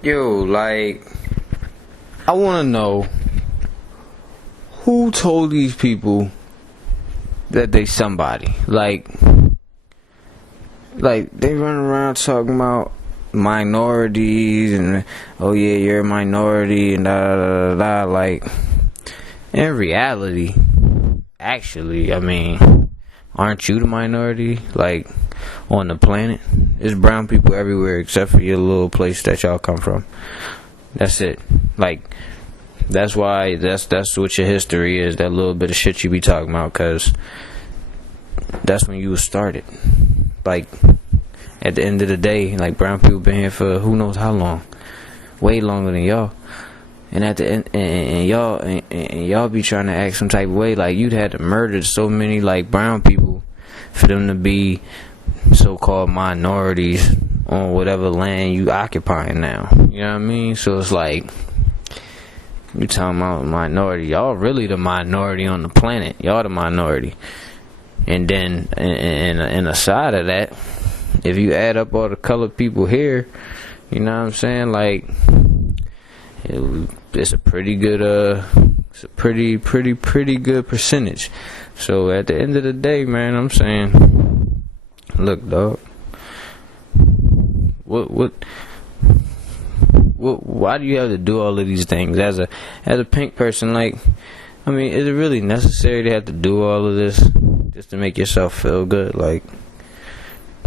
Yo, like, I want to know who told these people that they somebody. Like they run around talking about minorities and oh yeah, you're a minority and da da da da. Like, in reality, actually, I mean, aren't you the minority? Like, on the planet, there's brown people everywhere except for your little place that y'all come from. That's it. Like, that's why that's what your history is. That little bit of shit you be talking about, cause that's when you was started. Like, at the end of the day, like, brown people been here for who knows how long, way longer than y'all. And at the end, and y'all be trying to act some type of way, like you'd had to murder so many like brown people for them to be so-called minorities on whatever land you occupying now. You know what I mean? So it's like, you talking about minority, y'all really the minority on the planet. Y'all the minority. And then, and aside of that, if you add up all the colored people here, you know what I'm saying? Like, it's a pretty good, it's a pretty good percentage. So at the end of the day, man, I'm saying, look, dog, why do you have to do all of these things as a pink person? Like, I mean, is it really necessary to have to do all of this just to make yourself feel good? Like,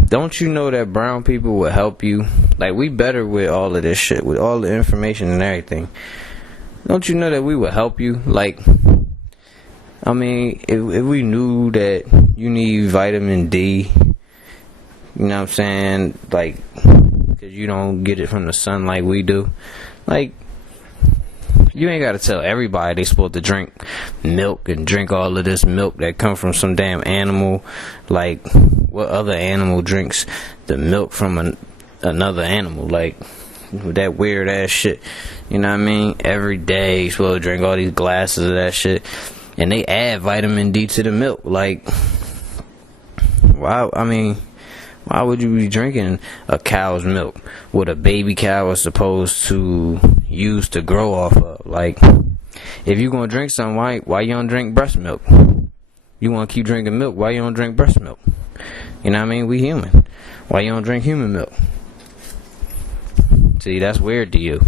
don't you know that brown people will help you? Like, we better with all of this shit, with all the information and everything. Don't you know that we will help you? Like, I mean, if we knew that you need vitamin D, you know what I'm saying? Like, because you don't get it from the sun like we do. Like, you ain't got to tell everybody they supposed to drink milk and drink all of this milk that come from some damn animal. Like, what other animal drinks the milk from another animal? Like, that weird ass shit. You know what I mean? Every day you supposed to drink all these glasses of that shit. And they add vitamin D to the milk. Like, why would you be drinking a cow's milk? What a baby cow is supposed to use to grow off of. Like, if you gonna drink something, why you don't drink breast milk? You wanna keep drinking milk, why you don't drink breast milk? You know what I mean? We human. Why you don't drink human milk? See, that's weird to you.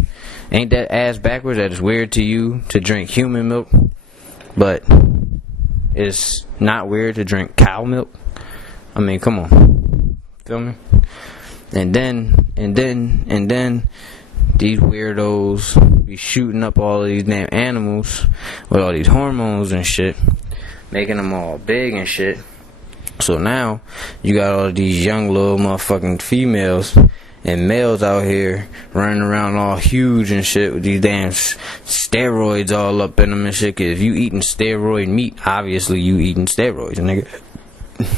Ain't that ass backwards that it's weird to you to drink human milk, but it's not weird to drink cow milk? I mean, come on. Feel me? And then these weirdos be shooting up all of these damn animals with all these hormones and shit, making them all big and shit. So now you got all these young little motherfucking females and males out here running around all huge and shit with these damn steroids all up in them and shit. Cause if you eating steroid meat, obviously you eating steroids, nigga.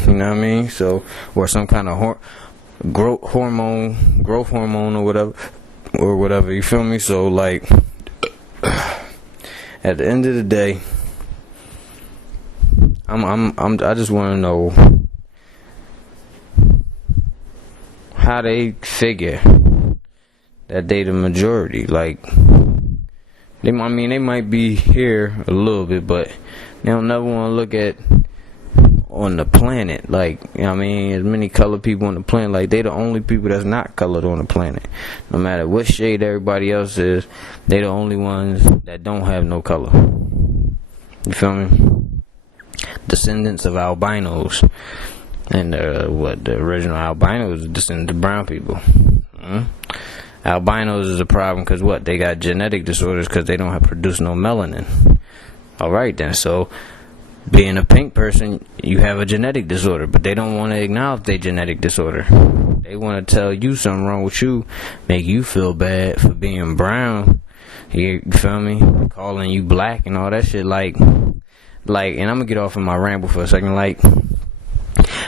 You know what I mean? So, or some kind of growth hormone or whatever. You feel me? So, like, at the end of the day, I just want to know how they figure that they the majority. Like, they might be here a little bit, but they don't never want to look at on the planet. Like, you know what I mean, as many colored people on the planet, like, they the only people that's not colored on the planet. No matter what shade everybody else is, they the only ones that don't have no color. You feel me? Descendants of albinos. And the original albinos are descendants of brown people. Albinos is a problem because what? They got genetic disorders because they don't have produce no melanin. Alright then, so being a pink person, you have a genetic disorder, but they don't want to acknowledge their genetic disorder. They want to tell you something wrong with you, make you feel bad for being brown. You feel me? Calling you black and all that shit. Like, and I'm gonna get off of my ramble for a second. Like,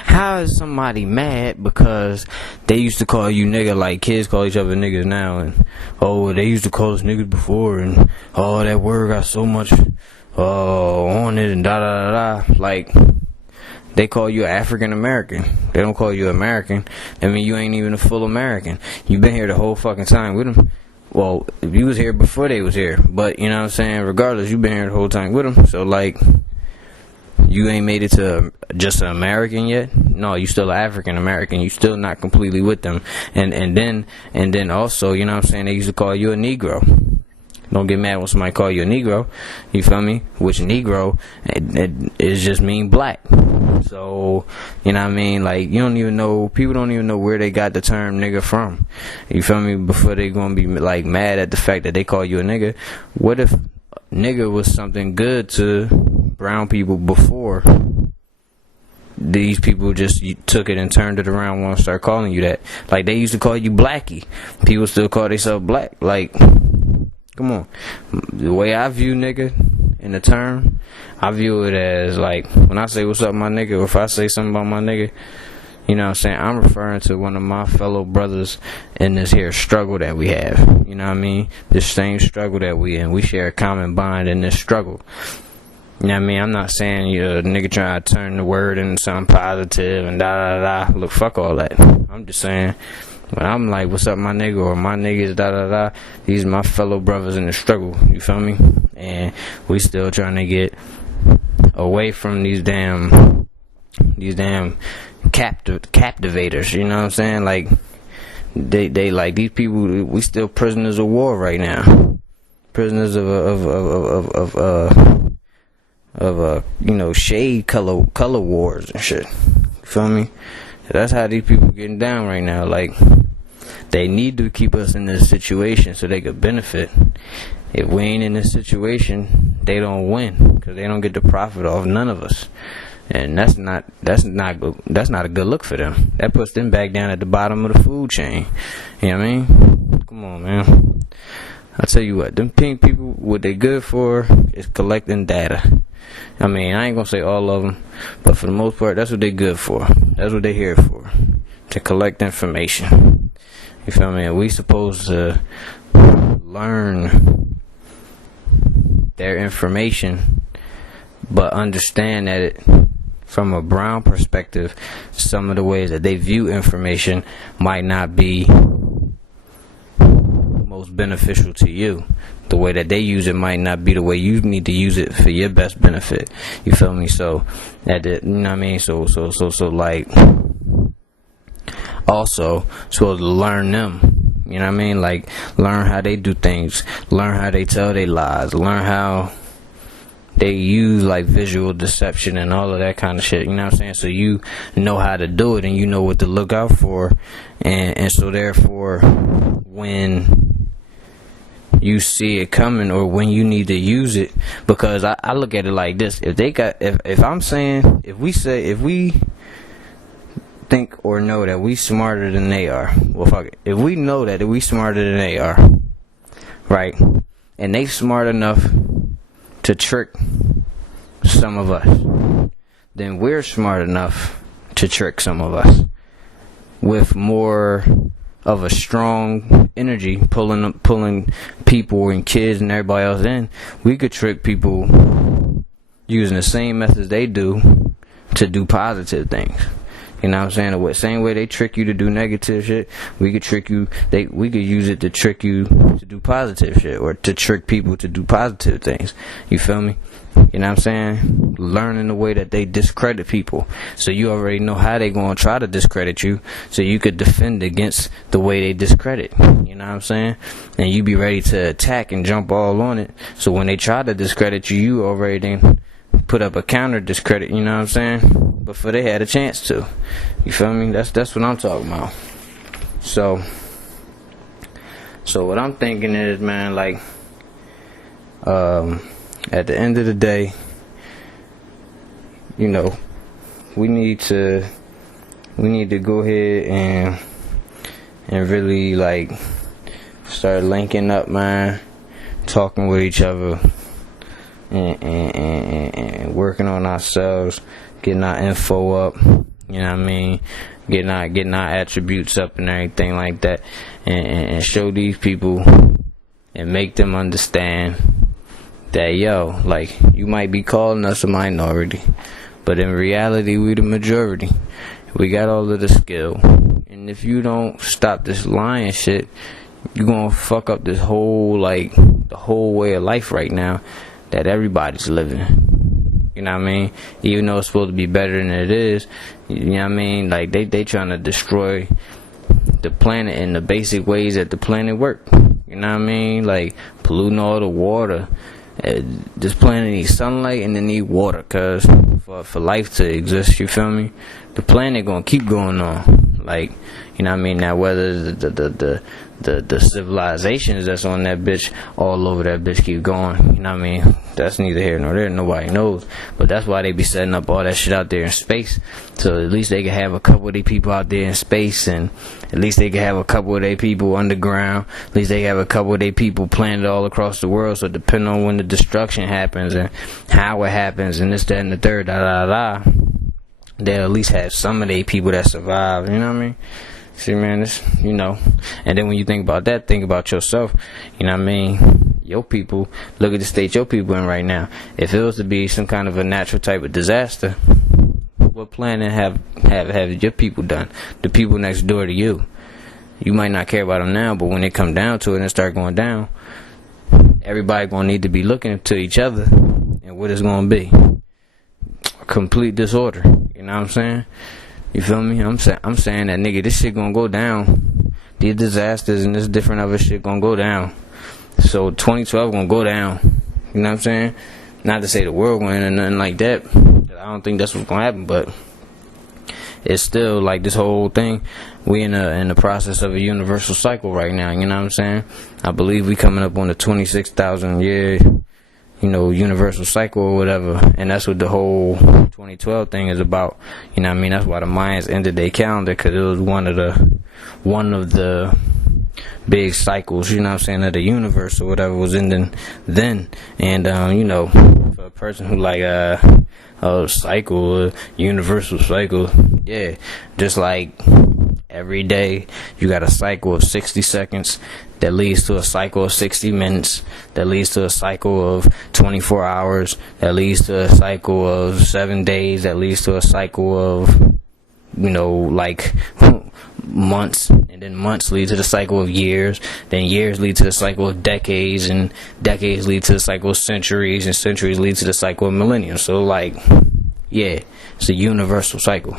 how is somebody mad because they used to call you nigga, like kids call each other niggas now, and oh, they used to call us niggas before, and oh, that word got so much on it and da da da da. Like, they call you African American. They don't call you American. I mean, you ain't even a full American. You been here the whole fucking time with them. Well, if you was here before they was here, but you know what I'm saying, regardless, you been here the whole time with them. So like, you ain't made it to just an American yet. No, you still an African American. You still not completely with them. And then also, you know what I'm saying, they used to call you a Negro. Don't get mad when somebody call you a Negro. You feel me? Which Negro, it just mean black. So, you know what I mean? Like, you don't even know, people don't even know where they got the term nigga from. You feel me? Before they gonna be like mad at the fact that they call you a nigga. What if nigga was something good to brown people before these people just took it and turned it around and want to start calling you that? Like, they used to call you blackie. People still call themselves black. Like, come on. The way I view nigga in the term, I view it as like, when I say what's up my nigga, or if I say something about my nigga, you know what I'm saying, I'm referring to one of my fellow brothers in this here struggle that we have. You know what I mean? This same struggle that we in. We share a common bond in this struggle. You know what I mean? I'm not saying you're a nigga trying to turn the word into something positive and da da da. Look, fuck all that. I'm just saying, when I'm like, what's up my nigga, or my niggas da da da, these are my fellow brothers in the struggle. You feel me? And we still trying to get away from these damn captivators. You know what I'm saying? Like, they like, these people, we still prisoners of war right now. Prisoners of you know, shade color wars and shit. You feel me? That's how these people getting down right now. Like, they need to keep us in this situation so they could benefit. If we ain't in this situation, they don't win, because they don't get the profit off none of us. And that's not a good look for them. That puts them back down at the bottom of the food chain. You know what I mean? Come on, man. I tell you what, them pink people, what they good for is collecting data. I mean, I ain't gonna say all of them, but for the most part, that's what they good for. That's what they here for, to collect information. You feel me? And we supposed to learn their information, but understand that it, from a brown perspective, some of the ways that they view information might not be most beneficial to you. The way that they use it might not be the way you need to use it for your best benefit. You feel me? So that, you know what I mean? So like, also supposed to learn them. You know what I mean? Like, learn how they do things, learn how they tell their lies, learn how they use like visual deception and all of that kind of shit. You know what I'm saying? So you know how to do it, and you know what to look out for, and so therefore, when you see it coming, or when you need to use it, because I look at it like this: if we think or know that we smarter than they are, well, fuck it. If we know that we smarter than they are, right, and they smart enough to trick some of us, then we're smart enough to trick some of us with more of a strong energy, pulling people and kids and everybody else in. We could trick people using the same methods they do to do positive things. You know what I'm saying? The same way they trick you to do negative shit, we could trick you. We could use it to trick you to do positive shit, or to trick people to do positive things. You feel me? You know what I'm saying? Learning the way that they discredit people, so you already know how they gonna try to discredit you, so you could defend against the way they discredit. You know what I'm saying? And you be ready to attack and jump all on it. So when they try to discredit you, you already then put up a counter discredit. You know what I'm saying? Before they had a chance to. You feel me? That's what I'm talking about. So what I'm thinking is, man, like, at the end of the day, you know, we need to go ahead and really, like, start linking up, man, talking with each other, and working on ourselves, getting our info up, you know what I mean, getting our attributes up and everything like that, and show these people and make them understand that, yo, like, you might be calling us a minority, but in reality, we the majority. We got all of the skill, and if you don't stop this lying shit, you're gonna fuck up this whole, like, the whole way of life right now that everybody's living. You know what I mean? Even though it's supposed to be better than it is, you know what I mean? Like, they trying to destroy the planet in the basic ways that the planet work. You know what I mean? Like, polluting all the water. This planet needs sunlight and it need water, cause for life to exist, you feel me? The planet gonna keep going on. Like, you know what I mean? Now, whether the civilizations that's on that bitch, all over that bitch, keep going, you know what I mean? That's neither here nor there, nobody knows. But that's why they be setting up all that shit out there in space, so at least they can have a couple of their people out there in space, and at least they can have a couple of their people underground, at least they have a couple of their people planted all across the world, so depending on when the destruction happens and how it happens and this, that, and the third, they'll at least have some of their people that survive, you know what I mean? See, man, this, you know. And then when you think about that, think about yourself. You know what I mean? Your people, look at the state your people in right now. If it was to be some kind of a natural type of disaster, what planning have your people done? The people next door to you. You might not care about them now, but when it come down to it and it start going down, everybody gonna need to be looking to each other, and what it's gonna be? Complete disorder. You know what I'm saying? You feel me? I'm saying that, nigga, this shit gonna go down. These disasters and this different other shit gonna go down. So 2012 gonna go down. You know what I'm saying? Not to say the world gonna end or nothing like that. I don't think that's what's gonna happen, but it's still like this whole thing. We in the process of a universal cycle right now. You know what I'm saying? I believe we coming up on the 26,000 year, you know, universal cycle or whatever, and that's what the whole 2012 thing is about. You know what I mean? That's why the Mayans ended their calendar, because it was one of the big cycles, you know what I'm saying, of the universe or whatever was ending then. And you know, for a person who like cycle, universal cycle, yeah, just like every day you got a cycle of 60 seconds that leads to a cycle of 60 minutes, that leads to a cycle of 24 hours, that leads to a cycle of 7 days, that leads to a cycle of, you know, like months, and then months lead to the cycle of years, then years lead to the cycle of decades, and decades lead to the cycle of centuries, and centuries lead to the cycle of millennium. So, like, yeah, it's a universal cycle.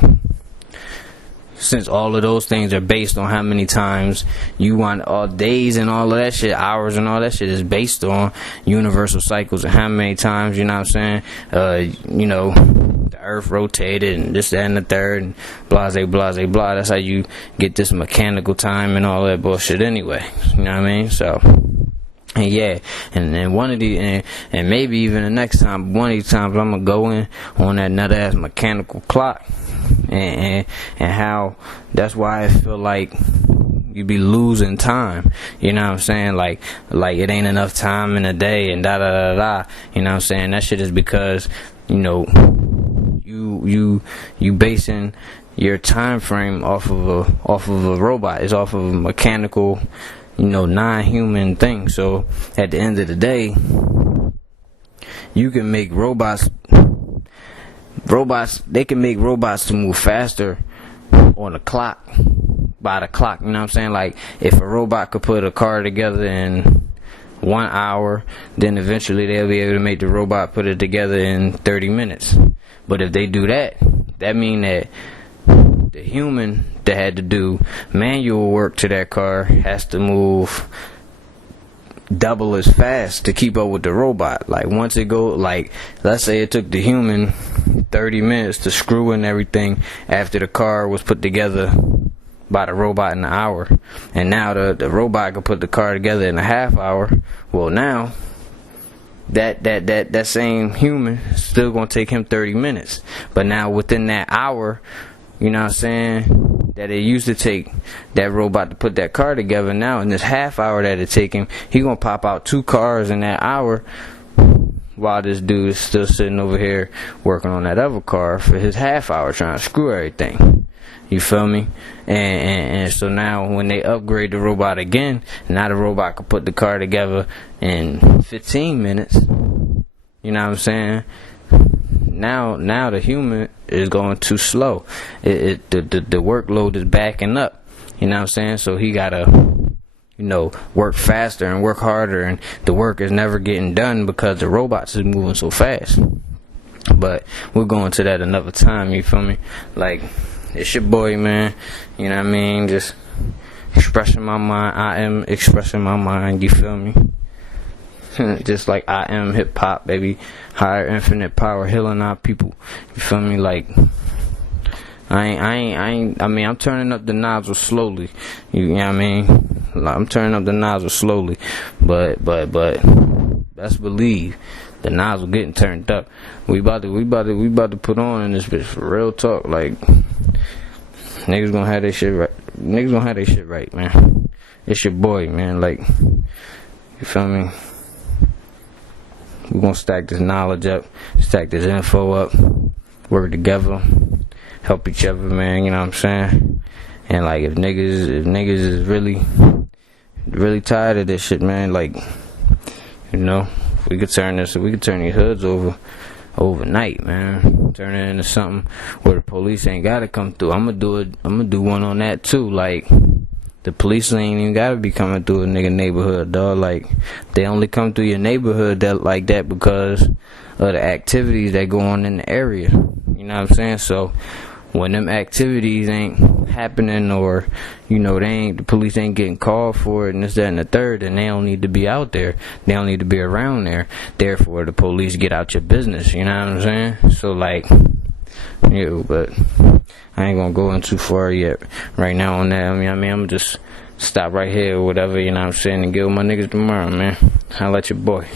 Since all of those things are based on how many times you want, all days and all of that shit, hours and all that shit is based on universal cycles and how many times, you know what I'm saying, you know, the earth rotated and this, that, and the third, and blase, blase, blah. That's how you get this mechanical time and all that bullshit anyway. You know what I mean? So, and yeah, and one of these, and maybe even the next time, one of these times I'm gonna go in on that nut ass mechanical clock, and how that's why I feel like you be losing time. You know what I'm saying? Like it ain't enough time in a day and da da da da. You know what I'm saying? That shit is because, you know, you basing your time frame off of a robot. It's off of a mechanical, you know, non-human thing. So at the end of the day, you can make robots, they can make robots to move faster on the clock, by the clock. You know what I'm saying? Like, if a robot could put a car together in 1 hour, then eventually they'll be able to make the robot put it together in 30 minutes. But if they do that, that mean that the human that had to do manual work to that car has to move double as fast to keep up with the robot. Like, once it go, like, let's say it took the human 30 minutes to screw in everything after the car was put together by the robot in an hour, and now the robot can put the car together in a half hour. Well, now that same human is still gonna take him 30 minutes, but now within that hour, you know what I'm saying, that it used to take that robot to put that car together, now in this half hour that it take him, he gonna pop out 2 cars in that hour, while this dude is still sitting over here working on that other car for his half hour trying to screw everything. You feel me? And so now when they upgrade the robot again, now the robot can put the car together in 15 minutes. You know what I'm saying? Now the human is going too slow. The workload is backing up. You know what I'm saying? So he gotta work faster and work harder, and the work is never getting done because the robots is moving so fast. But we're going to that another time, you feel me? Like, it's your boy, man, you know what I mean? Just expressing my mind. I am expressing my mind, you feel me? Just like I am hip hop, baby. Higher infinite power, healing our people, you feel me? Like, I mean, I'm turning up the nozzle slowly. You know what I mean? Like, I'm turning up the nozzle slowly, but best believe the nozzle getting turned up. We about to put on in this bitch for real talk. Like, niggas gonna have their shit right. Niggas gonna have their shit right, man. It's your boy, man. Like, you feel me? We gonna stack this knowledge up, stack this info up, work together, help each other, man, you know what I'm saying? And like, if niggas is really tired of this shit, man, like, we could turn these hoods over overnight, man. Turn it into something where the police ain't gotta come through. I'm gonna do one on that too. Like, the police ain't even gotta be coming through a nigga neighborhood, dog. Like, they only come through your neighborhood like that because of the activities that go on in the area. You know what I'm saying? So when them activities ain't happening, or the police ain't getting called for it and this, that, and the third, then they don't need to be out there. They don't need to be around there. Therefore, the police get out your business. You know what I'm saying? So like, but I ain't gonna go in too far yet right now on that. I mean, I'm gonna just stop right here or whatever. You know what I'm saying? And get with my niggas tomorrow, man. Holla at your boy.